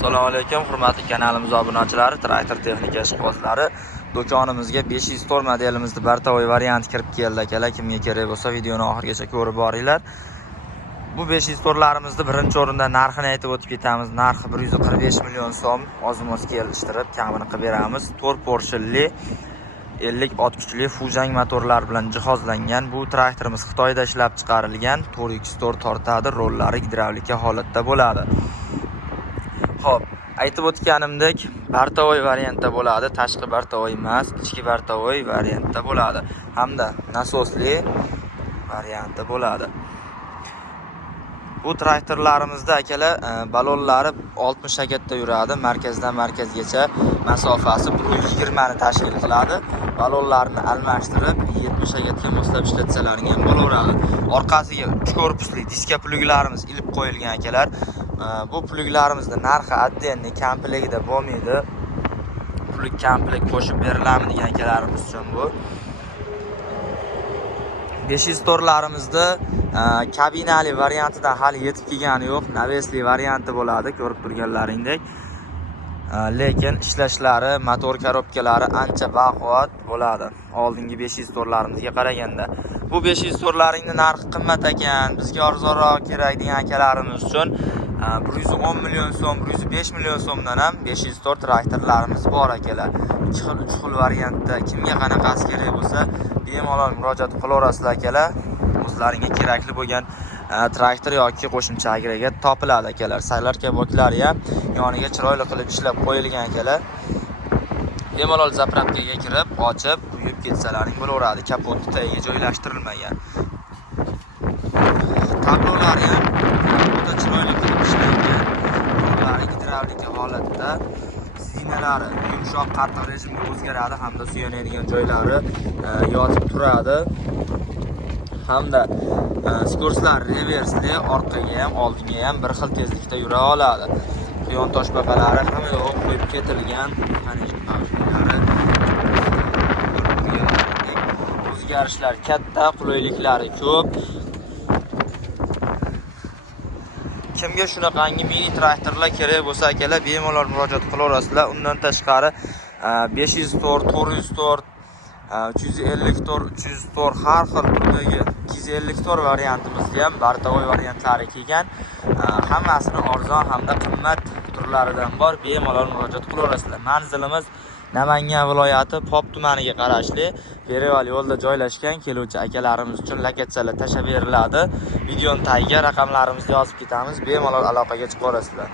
Assalomu alaykum, hurmatli kanalimiz obunachilari, traktor texnika ishqibozlari. Do'konimizga 504 modelimizning bartavoy varianti kirib keldi akalar. Kimga kerak bo'lsa videoni oxirigacha ko'rib boringlar. Bu 504larimizni birinchi o'rinda narxini aytib o'tib ketamiz. Narxi 145 million so'm. Ozmoz kelishtirib, kamini qilib beramiz. 4 porshilli 50 ot kuchli Fujang motorlar bilan jihozlangan. Bu traktorimiz Xitoyda ishlab chiqarilgan. 4x4 tortadi, rollari gidravlika holatda bo'ladi. Xo'p, aytib o'tganimdek, bartavoy variantda bo'ladi. Tashqi bartavoy emas, ichki bartavoy variantda bo'ladi. Hamda nasosli variantda bo'ladi. Bu traktorlarimizda akalar balonlari 60 shakatda yuradi. Markazdan markazgacha masofasi 120 ni tashkil qiladi. Balonlarni almashtirib 70 shakatga moslab ishlatsalaring ham bo'laveradi. Orqasiga 3 korpusli diska pluglarimiz ilib qo'yilgan akalar. Bu pluglarimizning narxi отдельный komplektda bo'lmaydi. Plug komplekt qo'shib beriladi degan akalarimiz uchun bu. 504larimizda kabinali variantidan hali yetib kelgani yo'q. Navesli varianti bo'ladi, ko'rib turganlaringdek. Lekin ishlashlari, motor korobkalari ancha baquvvat bo'ladi. Oldingi 504larimizga qaraganda. Bu 504laringning narxi qimmat ekan. Bizga arzonroq kerak degan akalarimiz uchun 110 million so'm, 105 million so'mdan ham 504 traktorlarimiz bor akalar. 2 xil, 3 xil variantda kimga qanaqasi kerak bo'lsa, bemalol murojaat qilaverasizlar akalar. O'zlaringga kerakli bo'lgan traktor yoki qo'shimcha agregat topiladi akalar. Saylarka boklari ham yoniga chiroyli qilib ishlab qo'yilgan akalar. Bemalol zapravkaga kirib, ochib, quyib ketsalaring bo'laveradi. Kapot tagiga joylashtirilmagan. Tablolari ham juda chiroyli qilib ishlangan. Yo'llari gidravlika holatda. Zinalari yumshoq qattiq rejimga o'zgaradi hamda suyanadigan joylari yotib turadi. Hamda skurslar reversli, orqaga ham, oldinga ham bir xil tezlikda yura oladi. Quyon toshbaqalari ham yo'q, qo'yib ketilgan. O'zgarishlar katta, qulayliklari ko'p. Kimga shunaqangi mini traktorlar kerak bo'lsa akalar, bemalol murojaat qilaverasizlar. Undan tashqari 504, 404, 354, 304 har xil turdagi 254 variantimizda ham bartavoy variantlari kelgan. Hammasini arzon hamda qimmat turlaridan bor. Bemalol murojaat qilaverasizlar. Manzilimiz Namangan viloyati Pop tumaniga qarashli Perival yo'lda joylashgan. Keluvchi akalarimiz uchun lakatchalar tashlab beriladi. Videoning tagiga raqamlarimizni yozib ketamiz. Bemalol aloqaga chiqaverasizlar.